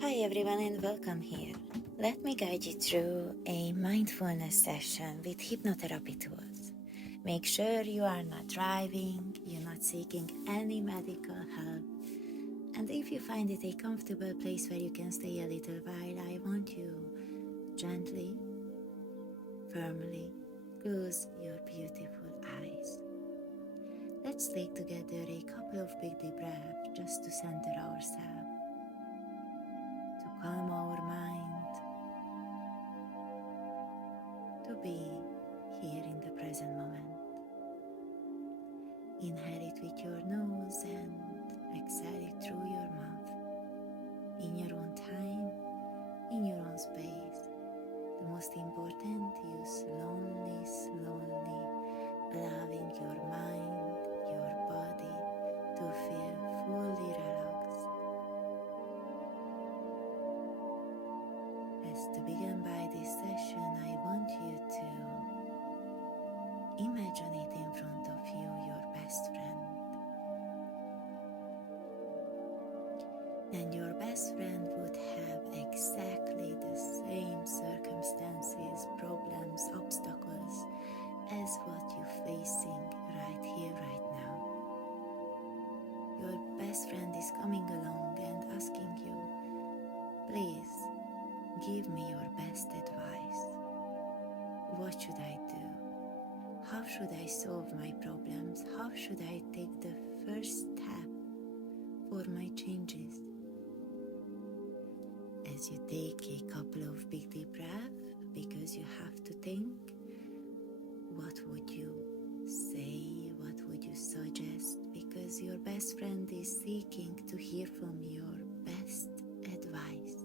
Hi everyone and welcome here. Let me guide you through a mindfulness session with hypnotherapy tools. Make sure you are not driving, you're not seeking any medical help, and if you find it a comfortable place where you can stay a little while, I want you gently, firmly close your beautiful eyes. Let's take together a couple of big deep breaths just to center ourselves, to calm our mind, to be here in the present moment. Inhale it with your nose and exhale it through your mouth. In your own time, in your own space. The most important, you slowly allowing your mind, your body to feel fully relaxed. As to begin by this session, I want you to imagine it in front of you, your best friend. And your best friend would have exactly the same circumstances, problems, obstacles as what you're facing right here, right now. Your best friend is coming along and asking you, please give me your best advice. What should I do? How should I solve my problems? How should I take the first step for my changes? As you take a couple of big deep breaths, because you have to think, what would you say, what would you suggest? Because your best friend is seeking to hear from your best advice.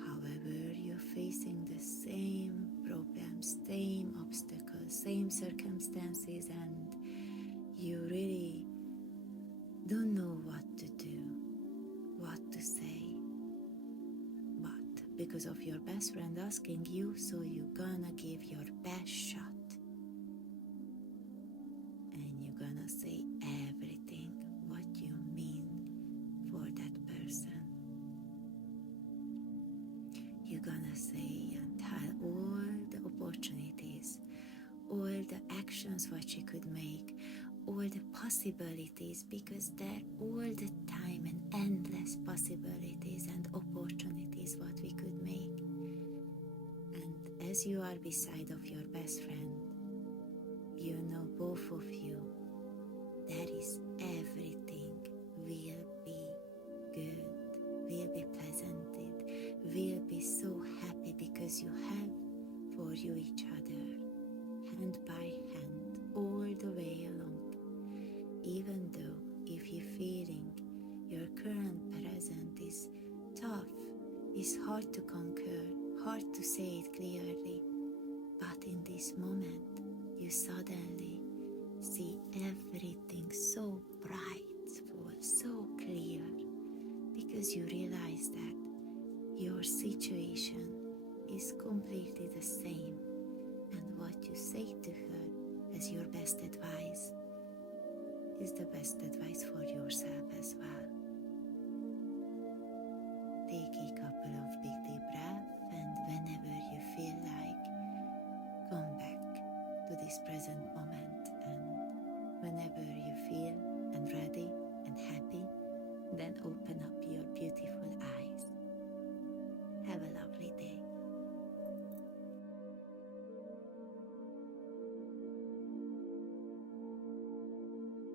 However, you're facing the same problems, same obstacles, same circumstances, and you really don't know what to do, what to say. But because of your best friend asking you, so you're gonna give your best shot. And you're gonna say everything what you mean for that person. You're gonna say and tell all the opportunities, all the actions what you could make, all the possibilities, because there are all the time and endless possibilities and opportunities what we could make. And as you are beside of your best friend, you know both of you, that is everything will be good, will be presented, will be so happy because you have for you each other, hand by hand, all the way along. Even though if you're feeling your current present is tough, is hard to conquer, hard to say it clearly, but in this moment you suddenly see everything so bright, so clear, because you realize that your situation is completely the same, and what you say to her as your best advice is the best advice for yourself as well. Take a couple of big deep breaths, and whenever you feel like, come back to this present